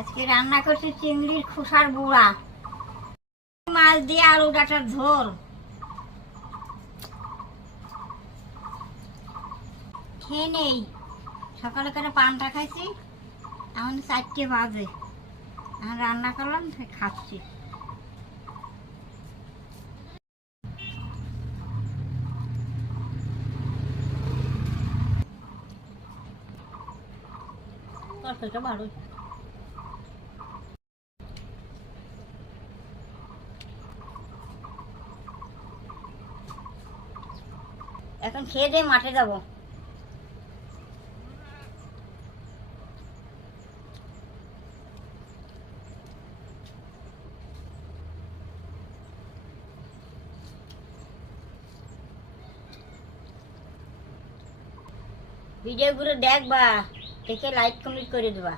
আজকে রান্না করছি চিংড়ির খোসার বুড়া, মাছ দিয়ে আলু ডাঁটার ঝোল। খেয়ে নেই, সকালে করে পানটা খাইছি, এখন 4টে বাজে, এখন রান্না করলাম খাচ্ছি। তরকারিটা ভালোই। এখন খেয়ে দিয়ে মাঠে যাব। ভিডিওগুলো দেখবা, দেখে লাইক কমেন্ট করে দেবা।